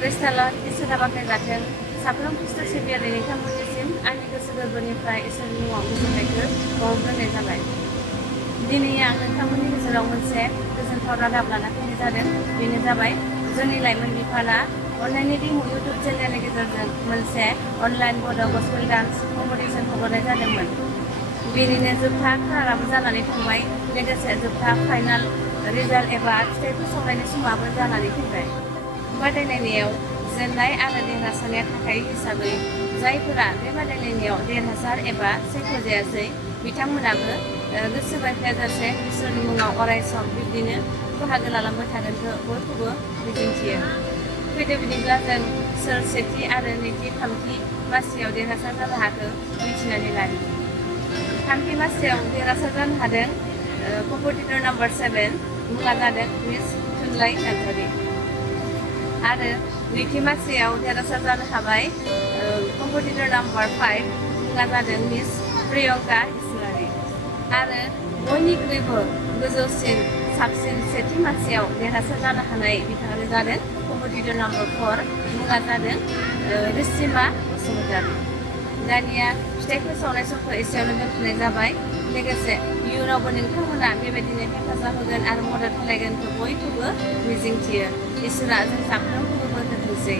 Prestalot इसोरा बाख्नायजाथों साफ्रोम खृष्ट सिबियारि नोंथांमोननिसिम आंनि गोसो गोरबोनिफ्राय इसोरनि मुङाव गोजोननायखौ बावहरग्रोनाय जाबाय। दिनै आं नोंथांमोननि गेजेराव मोनसे गोजोनथाव रादाब लाना फैनाय जादों। बेनो जाबाय जोंनि लाइमोन बिफाना अननायनि दैमु इउटुब चेनेलनि गेजेरजों मोनसे अनलाइन बड' गस्पेल डान्स कम्पिटिसन हगारनाय जादोंमोन। बेनिनो जोबथा खालाराबो जानानै थांबाय, लोगोसे जोबथा फाइनाल रिजाल्ट एबा फिथाइ फोसावनायनि समाबो जानानै फैबाय। बादायलायनायाव जेननाय आरो देरहासारनाया थाखायो हिसाबै जायफोरा बे बादायलायनायाव देरहासार एबा सायख'जायासै बिथांमोनाबो गोसो बायफ्लेजासे इसोरनि मुङाव अराय सम बिब्दिनो बाहागो लालांबाय थागोनखौ बयखौबो मिजिंथियो। फैदो बिदिब्ला जों सोर सेथि आरो नैथि थामथि मासियाव देरहासार जानो हाखो मिथिनानै लानि। थामथि मासियाव देरहासार जानो हादों कम्पिटिटर नाम्बार 7 मुङा जादों मिस थुनलाइ नार्जारि। आरो नैथि मासियाव देरहासार जानो हाबाय कम्पिटिटर नाम्बार 5 मुङा जादों मिस प्रियंका इस्लारि। आरो बयनिख्रुइबो गोजौसिन साबसिन सेथि मासियाव देरहासार जानो हानाय बिथाङानो जादों कम्पिटिटर नाम्बार 4 मुङा जादों रिसिमा बसुमतारी। दानिया फिथाइ फोसावनाय समखौ एसेयावनो दोनथ'नाय जाबाय। लोगोसे इयुनावबो नोंथांमोना बेबायदिनो हेफाजाब होगोन आरो मदद होलायगोनखौ बयखौबो मिजिंथियो। इसोरा जों साफ्रोमखौबो बोर होथोंसै।